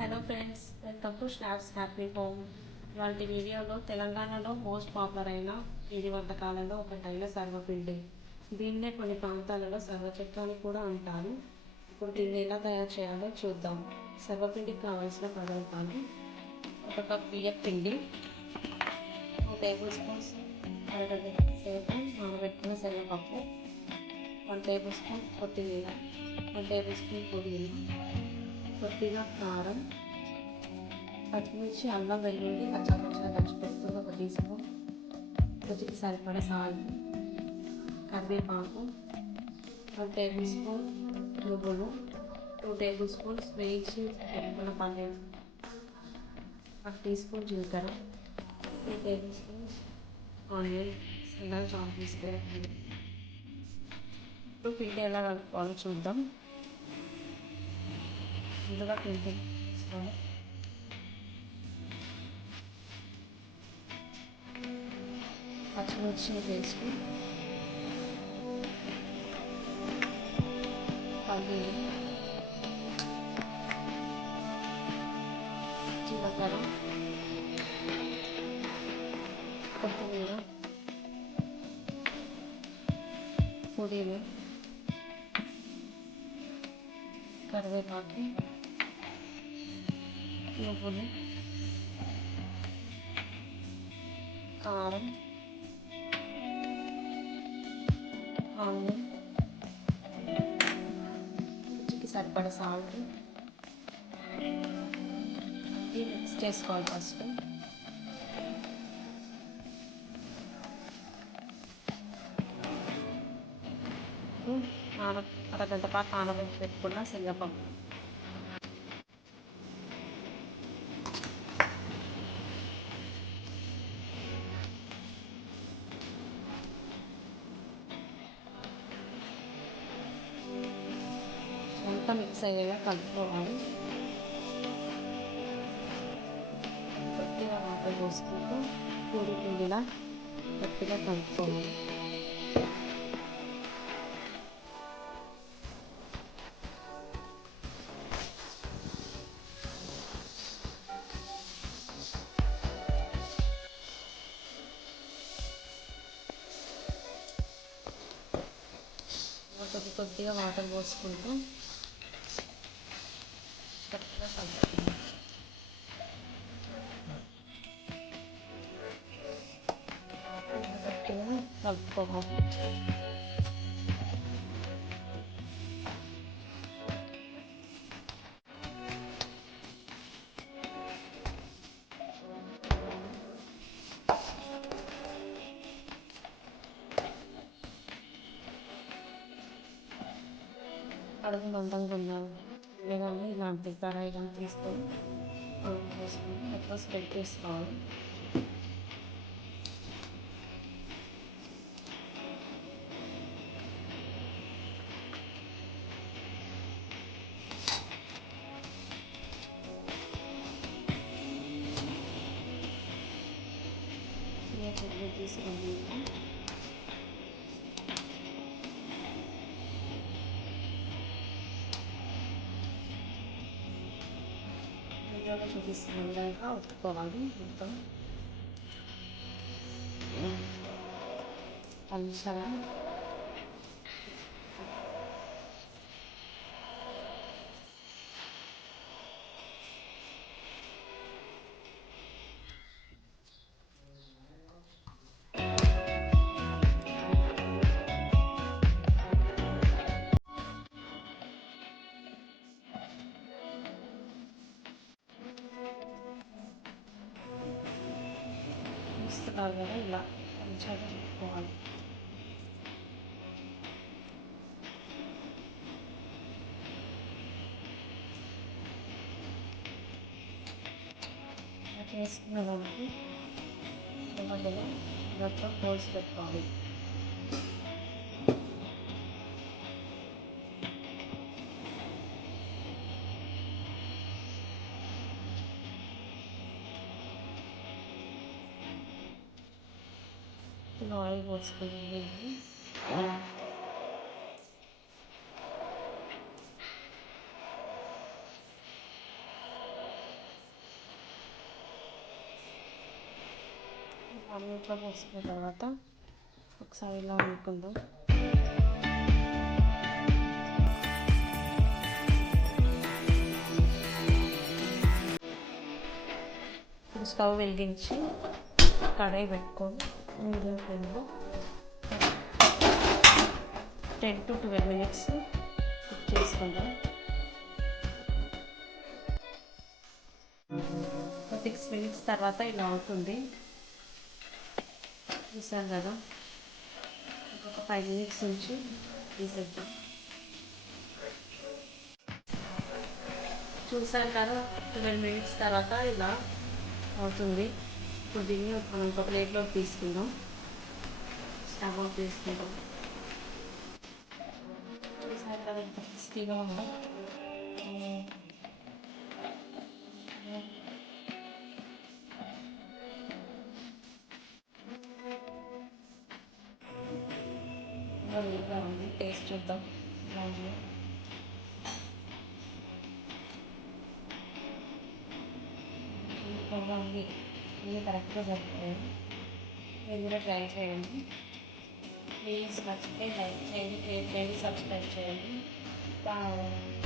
Hello friends, welcome to stars happy home. ఇవాళ వీడియోలో తెలంగాణలో మోస్ట్ పాపులర్ అయిన పిండి వంటకాలలో ఒకటైన సర్వపిండి. దీన్నే కొన్ని ప్రాంతాలలో సర్వచెక్క అని కూడా అంటారు. ఇప్పుడు దీన్ని ఎలా తయారు చేయాలో చూద్దాం. సర్వపిండికి కావాల్సిన పదార్థాలు: 1 కప్ బియ్యం పిండి, 2 టేబుల్ స్పూన్స్ అరగంట సేపు నానబెట్టుకున్న శనగపప్పు, 1 టేబుల్ స్పూన్ కొత్తిమీర, 1 టేబుల్ స్పూన్ పుదీనా, కొద్దిగా కారం, పచ్చిమిర్చి, అల్లం వెల్లుల్లి పచ్చిమిర్చిగా దంచి పెట్టుకుని 1 టీ స్పూన్, రుచికి సరిపడా సాల్ట్, కరివేపాకు, 1 టేబుల్ స్పూన్ నువ్వులు, 2 టేబుల్ స్పూన్స్ వేయించి పెట్టుకున్న పన్నీర్, 1 టీ స్పూన్ జీలకర్ర, 2 టేబుల్ స్పూన్స్ ఆనియన్ సన్నగా చాప్ చేసుకోవాలి. ఇప్పుడు పిండి ఎలా కలుపుకోవాలో చూద్దాం. ముందుగా పిండి తీసుకోవాలి. పచ్చిమిర్చి వేసి పల్లీలు, జీలకర్ర, కొత్తిమీర, పుదీనా, కరివేపాకు, నువ్వులు, కారం, ఆనియన్, రుచికి సరిపడా సాల్ట్ మిక్స్ చేసుకోవాలి. ఫస్ట్ అరగంట పాటు నానబెట్టి పెట్టుకున్న శనగపప్పు, అంతా మిక్స్ అయ్యేలా కలుపుకోవాలి. కొద్దిగా వాటర్ పోసుకుంటూ పూరి పిండిలా గట్టిగా కలుపుకోవాలి. కొద్దిగా వాటర్ పోసుకుంటూ గట్టిగా కలుపుకోవాలి. గట్టిగా కలుపుకోవాలి. అడుగు మందంగా ఉండాలి. లేదంటే ఇలాంటి కడాయిగా తీసుకొని పోసుకొని ఎక్కువ స్ప్రెడ్ చేసుకోవాలి. స్ప్రెడ్ తీసుకొని వీడియోలో చూపిస్తున్న విధంగా ఒత్తుకోవాలి. మొత్తం పలుచగా ఇస్తున్నారు కదా, ఇలా పలుచగా ఒత్తుకోవాలి. చేసుకున్న దానికి మధ్యలో మొత్తం హోల్స్ పెట్టుకోవాలి. ఆయిల్ పోసుకుని అన్నిట్లో పోసుకున్న తర్వాత ఒకసారి ఇలా అనుకుందాం. ఇప్పుడు స్టవ్ వెలిగించి కడాయి పెట్టుకొని మీడియం ఫ్లేమ్లో 10 to 12 minutes కుక్ చేసుకుందాం. 6 minutes తర్వాత ఇలా అవుతుంది. చూసాను కదా, ఇంకొక 5 minutes నుంచి తీసేద్దాం. చూసాను కదా, 12 minutes తర్వాత ఇలా అవుతుంది. ఇప్పుడు దీన్ని మనం ఒక ప్లేట్లోకి తీసుకుందాం. స్టవ్ ఆఫ్ తీసుకుందాం. చూసాను కదా ఎంత టేస్టీగా ఉందో. ఉంది, టేస్ట్ చూద్దాం. ఉంది, ఇది కరెక్ట్గా సరిపోయాయి. మీరు కూడా ట్రై చేయండి. ప్లీజ్ నచ్చితే లైక్ చేయండి, షేర్ చేయండి, సబ్స్క్రైబ్ చేయండి. బాయ్.